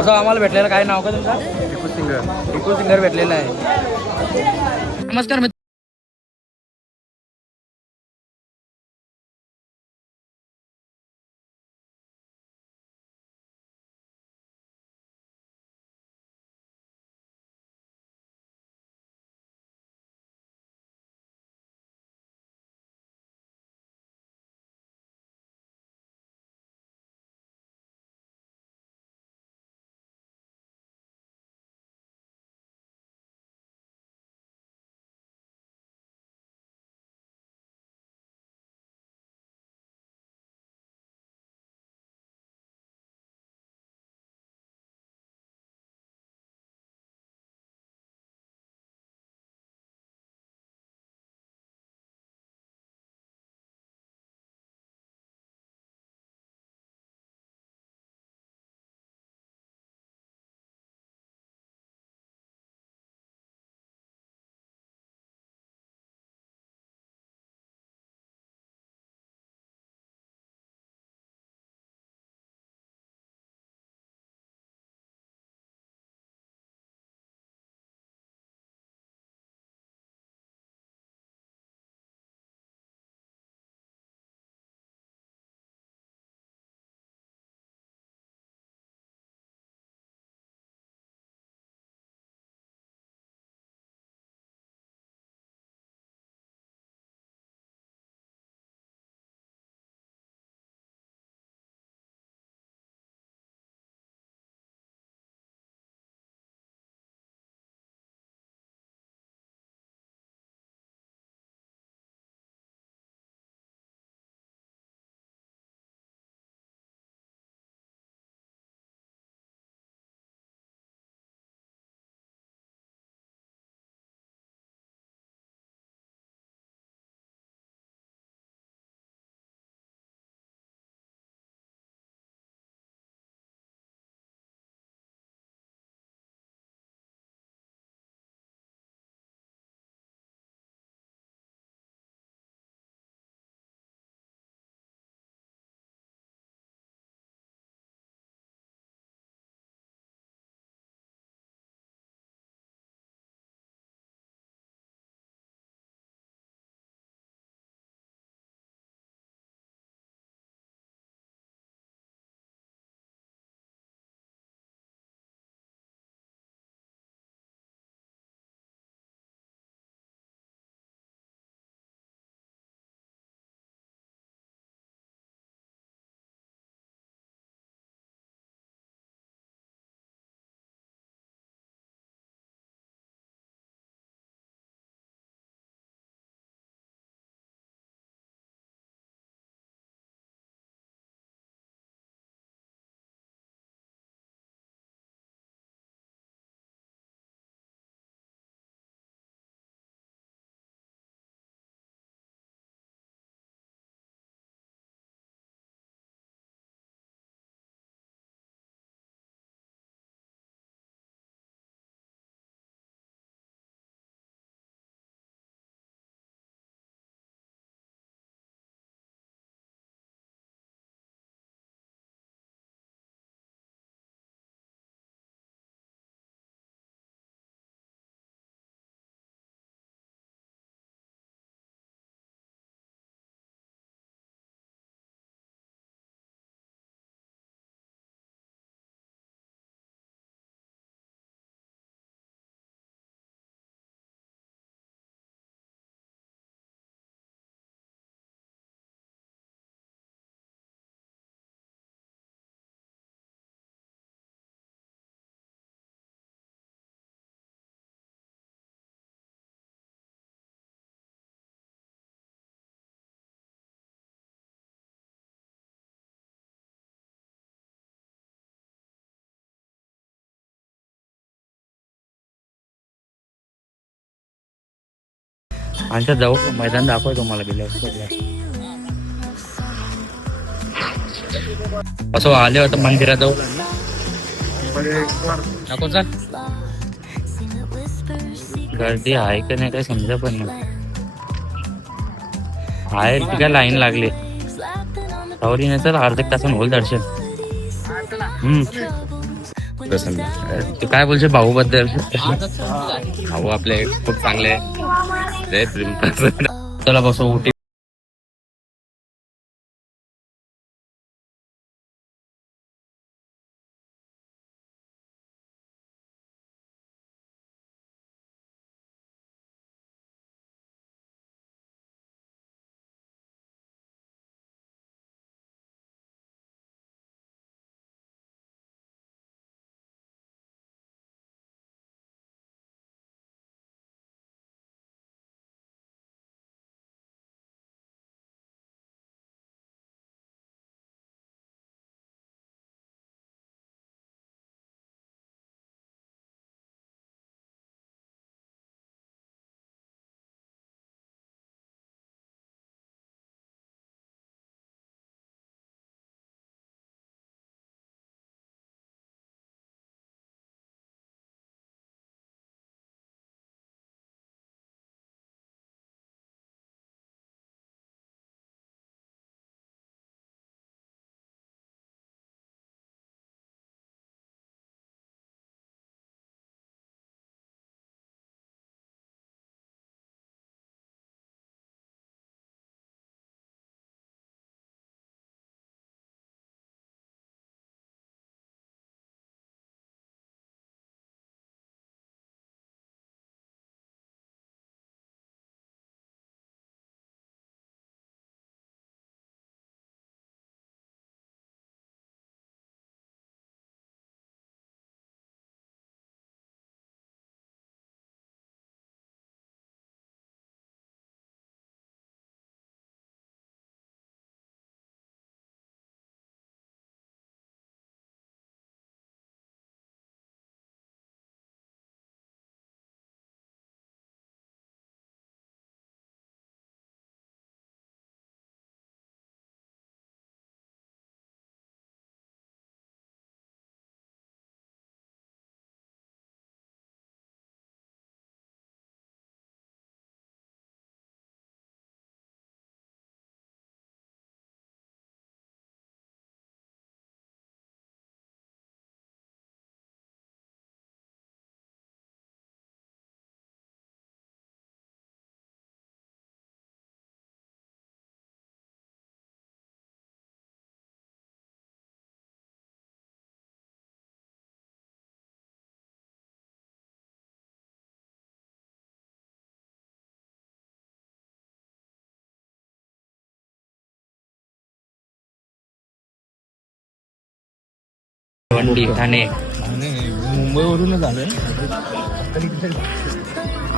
असं आम्हाला भेटलेलं काय नाव का तुमचं? टिकू सिंगर भेटलेला आहे. नमस्कार मित्र. आमच्या जवळ मैदान दाखव तुम्हाला गेल्यावर. असं आले होतं मंदिराजवळ नको चाल. गर्दी आहे का नाही काही समजा पण नाही. आहे काय लाईन लागली सावरी नाही तर अर्धा तासानं होईल दर्शन. तू काय बोलशील भाऊ बद्दल? भाऊ आपले खूप चांगले आहे. चला बसू उठी. भिवंडी ठाणे. मुंबईवरूनच आलोय.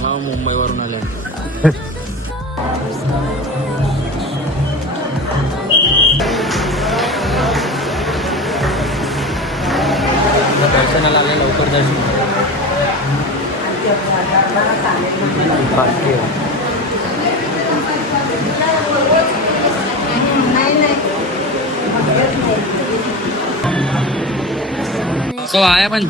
मला मुंबईवरून आलोय. दर्शनाला आले लवकर दर्शन. सो आया पण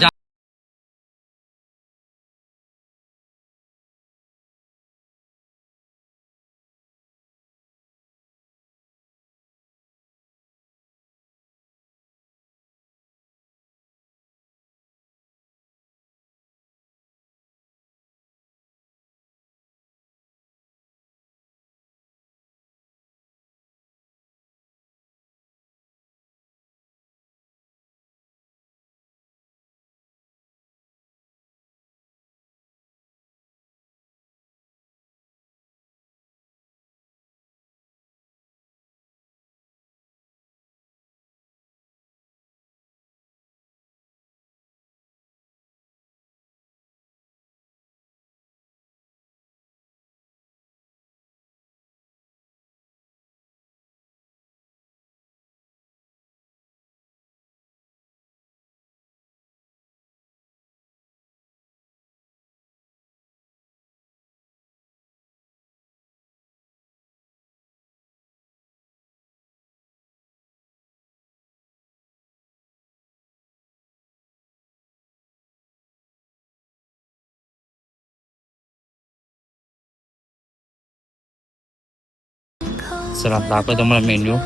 चला दाखवतो तुम्हाला मेन्यू.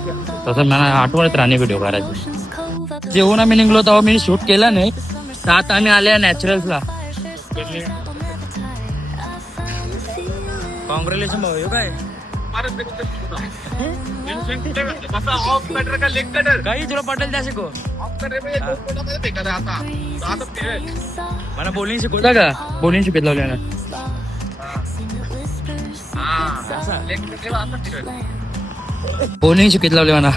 तसं मला आठवणत राहणे व्हिडिओ करायचे. जेवण आम्ही निघलो तेव्हा मी शूट केला नाही, तर आता आम्ही आले नॅचरल्सला. कॉंग्रॅच्युलेशन भाऊ. हे काय काही तुला पटेल त्या शिकव. मला बोलिंग शिकवता का? बोलिंग शिकत लावल्या ना. बोलिंग शिकत लावले मला.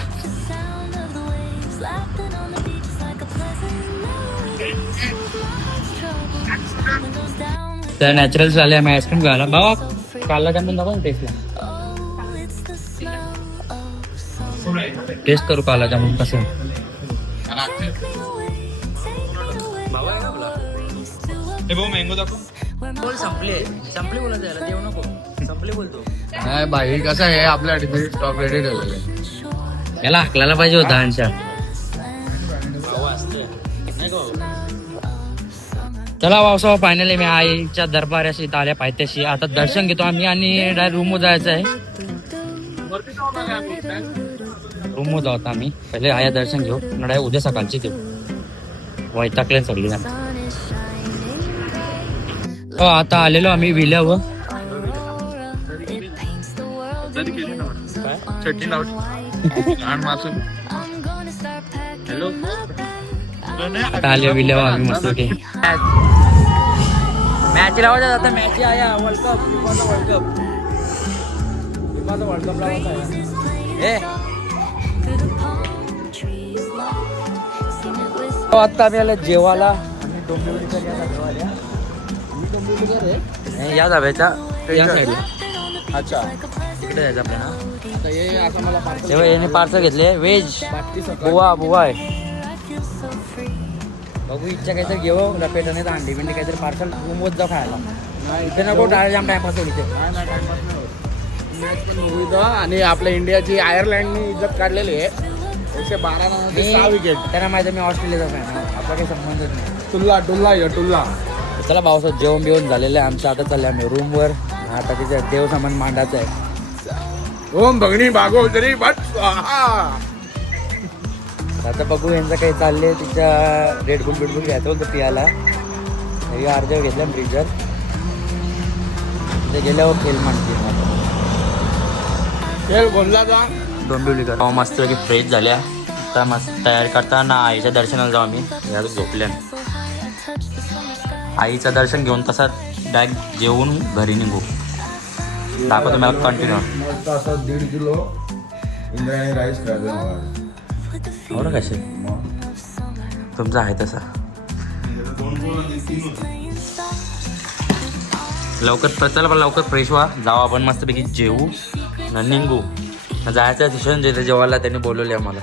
तर नॅचरल्स आले आम्ही आईस्क्रीम खायला. बाबा काला जामून दाखवा ना टेस्टला. टेस्ट करू काला जामून कसं. मँगो दाखव. बोल संपले संपले बोला त्याला देऊ नको. संपले बोलतो. नाही बाई कसं आहे आपल्या स्टॉक रेडी ठेवलेले. याला हाकलायला पाहिजे होता अंशा. चला पावसा फायनली मी आईच्या दरबाराशी इथं आल्या पायथ्याशी. आता दर्शन घेतो आम्ही आणि डायरेक्ट रूमवर जायचं आहे. रूमवर जाऊ आता आम्ही. पहिले आया दर्शन घेऊ. डायरेक्ट उद्या सकाळची घेऊ. वैतागले सगळी. आता आलेलो आम्ही विल्यावर. आता आले विल्यावर आम्ही मस्त. मॅच लावायचा आता. मॅच आया वर्ल्ड कप. फिफाचा वर्ल्ड कप. फिफाचा वर्ल्ड कप लावायचा आहे. आता आम्ही आलो जेवायला. आम्ही डोंबिवलीकर या जेवायला. या धाब्याच्या या साईडला. अच्छा तिकडे जायचं आपल्याला. तर हे आता मला पार्सल तेव्हा याने पार्सल घेतले व्हेज. बुवा आहे. बघू इच्छा काहीतरी घेऊ. लपेट आणि अंडी बिंडी काहीतरी पार्सल रूमवर जाऊ खायला. इथे नको डायरेक्ट जाम टाइमपास होईल इथे. मॅच पण बघू इथं. आणि आपल्या इंडियाची आयर्लंडनी इज्जत काढलेली आहे. 112 रनामध्ये 6 विकेट. त्यांना माहिती मी ऑस्ट्रेलियाचा फॅन आहे. आपला काही संबंधच नाही. टुल्ला. चला पावसात जेवण बिवून झालेलं आहे आमचं. आता चाललं आम्ही रूमवर. आता तिथे देव सामान मांडायचं आहे. ओम भगनी भागो तरी बट स्वाहा. आता बघू यांचं काही चाललंय. तिच्या रेडबुल घ्यायचं होतं पियाला. हे अर्ध्यावर घेतलं फ्रीजर. तिथे गेल्यावर खेळ मांडते. खेळ गोंधळा जा. डोंबिवलीकर मस्त की फ्रेश झाल्या. आता मस्त तयारी करताना आईच्या दर्शनाला जाऊ आम्ही. या झोपल्या. आईचं दर्शन घेऊन तसा डायरेक्ट जेवून घरी निघू. दाखवतो मला कंटिन्यू. मस्त असं 1.5 किलो इंद्रायणी राईस खायचं. एवढं कसे तुमचं आहे तसा. लवकर चला पण लवकर फ्रेश व्हा. जाऊ आपण मस्तपैकी जेवू न निघू. जायचं दिसून जेथे जेवायला त्यांनी बोलवले आम्हाला.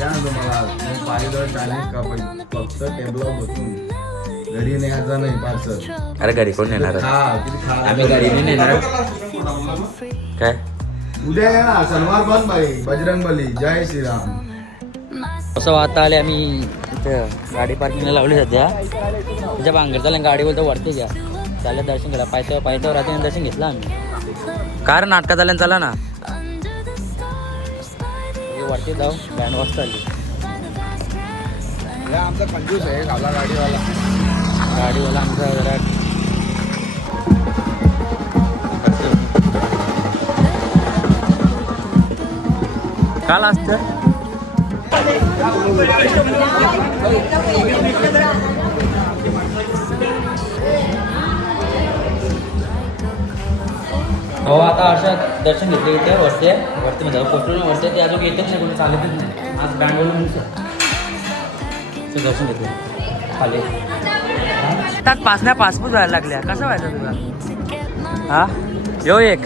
या ना तुम्हाला पाहिलं चायनीज का पाहिजे. फक्त टेबलावर बसून घरी न्यायचं नाही पार्सल. अरे घरी कोण नेणार खा. आम्ही घरी नाही नेणार. काय उद्या या ना. शनिवार बंद बाई. बजरंगबली. जय श्रीराम. असं आता आले आम्ही. इथं गाडी पार्किंगला लावली सध्या. तिच्या बांगर चालेल गाडी बोलतो वरती घ्या. चालेल दर्शन केलं. पायथ्यावर रात्री दर्शन घेतलं आम्ही. कारण नाटकात आल्यानं चला ना वरती जाऊ. बँड वाजता आली. आमचा कंजूस आहे आपला गाडीवाला आमचा जरा काल असतं. हो आता अशा दर्शन घेतले इथे वरते म्हणजे पोचलो वरते. ते अजून येतच नाही. कोणी चालतच नाही. आज बँडवरून दर्शन घेतलं खाली. त्यात पासपूस व्हायला लागल्या. कसं व्हायचं तुला. हा यो एक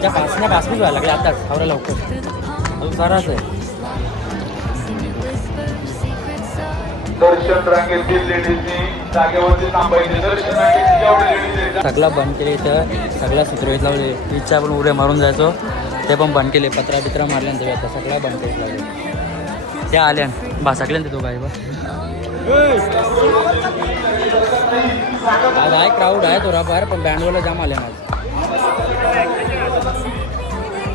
त्या पासपूस व्हायला लागल्या आताच. आवडा लवकर अजून साराच आहे. दर्शन रांगेतील लेडीजनी जागेवरती थांबायचे. दर्शन रांगेत जेवढे लेडीज सगळं बंद केले. इथं सगळ्या सुरळीत लावले. इच्छा पण उड्या मारून जायचो ते पण बंद केले. पत्रा मारल्यानंतर आता सगळं बंद केले लागले. त्या आल्या भासाकल्यान तो बाई बा. आज आहे क्राऊड आहे थोडाफार. पण बँडवाला जाम आले माझं.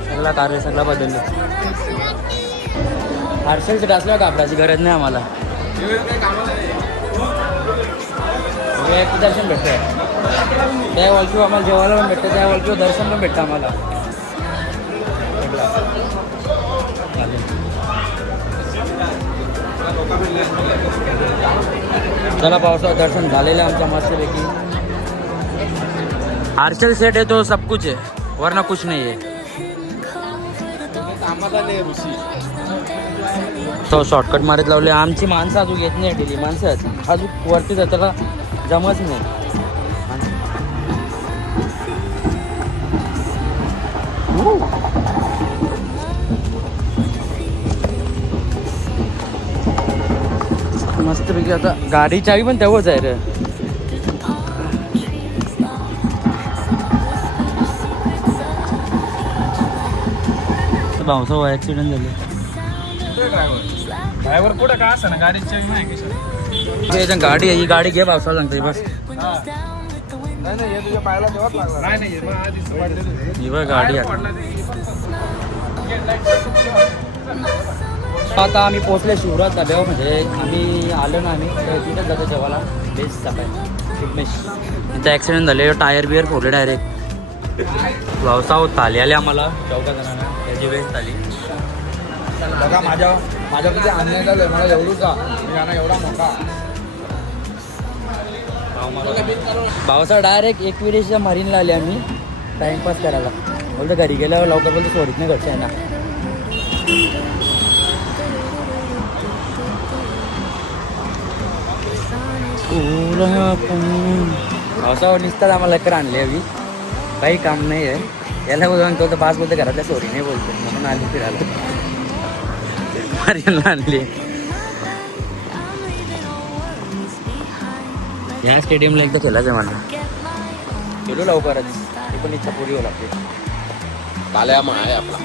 सगळा कार्य सगळा बदलले. हर्षलचे डासला घाबरायची गरज नाही आम्हाला. VIP दर्शन भेटतं त्या वॉलकीवर आम्हाला जेवायला पण भेटतं, त्या वॉलकीवर दर्शन पण भेटतं आम्हाला. चला पावसाचं दर्शन झालेलं आहे आमच्या मस्तपैकी. हर्षल सेट है तो सब कुछ है वरना कुछ नहीं है. तो शॉर्टकट मारत लावले. आमची माणसं अजून येत नाही. डेली माणसं अजून वरती जाताना जमच नाही. मस्तपैकी आता गाडी चावी पण तेव्हाच आहे रे. पावसावर ॲक्सिडेंट झाले. ड्रायव्हर कुठं का असं ना गाडीची नाही गाडी आहे ही गाडी घे पावसाला सांगते बस. नाही तुझ्या पायाला तेव्हाच लागला. नाही ही बघ गाडी आहे. आता आम्ही पोहोचले शिवराज धाब्यावर. म्हणजे आम्ही आलो ना आम्ही तिथेच जातो जेवायला. बेस्ट धाबा आहे फिटनेस. इथं ॲक्सिडेंट झाले. टायर बियर फोडले डायरेक्ट. पावसावर आले आम्हाला चौका जणांना. त्याची वेस्ट आली. बघा माझ्या किती अन्याय झालं. मला एवढूचा मी गाणं एवढा मोठा पावसा डायरेक्ट एकविरेच्या मरीनला आले आम्ही टाइमपास करायला. बोलतो घरी गेल्यावर लवकर बोलतो सोडित नाही घरच्या आहे ना. पावसावर निसतात आम्हाला लेकर आणले हवी. काही काम नाही आहे. याला बोलतो तो पास बोलतो घरातल्या सोरी नाही बोलतो म्हणून आली फिरायला. मरीनला आणली. या स्टेडियमला एकदा खेळायचं आहे मला. खेळू लवकरच. ती पण इच्छा पुरी होऊ लागते. काल्यामा आहे आपला.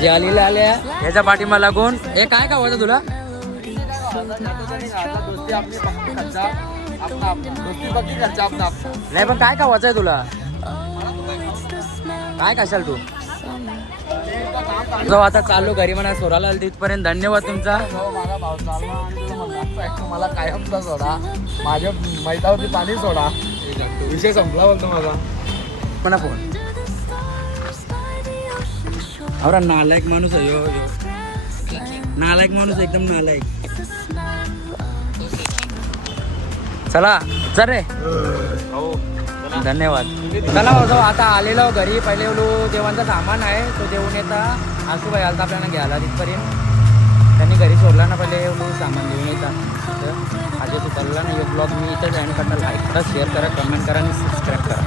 जे आलेले आल्या याच्या पाठीमा लागून हे काय का होतं तुला. नाही पण काय का वाचाय तुला. काय कशाल तू. जो आता चाललो घरी म्हणा सोराला तिथपर्यंत धन्यवाद तुमचा. माझा भाव चालला आणि मला कायमचा सोडा. माझ्या मैदावरती पाणी सोडा. विषय संपला बोलतो माझा. म्हणा फोन अवरा नालायक माणूस आहे. यो नालायक माणूस एकदम नालायक. चला चल रे. धन्यवाद. चला होतो आता आलेलो घरी. पहिले बोलू देवांचा सामान आहे तो देऊन येता. आसूबाई आलता आपल्याला घ्यायला तिथपर्यंत. त्यांनी घरी सोडला ना पहिले बोलू सामान देऊन येतात. तर आज सुचलला ना. यो ब्लॉग मी इथं जॉईन करता. लाईक करा, शेअर करा, कमेंट करा आणि सबस्क्राईब करा.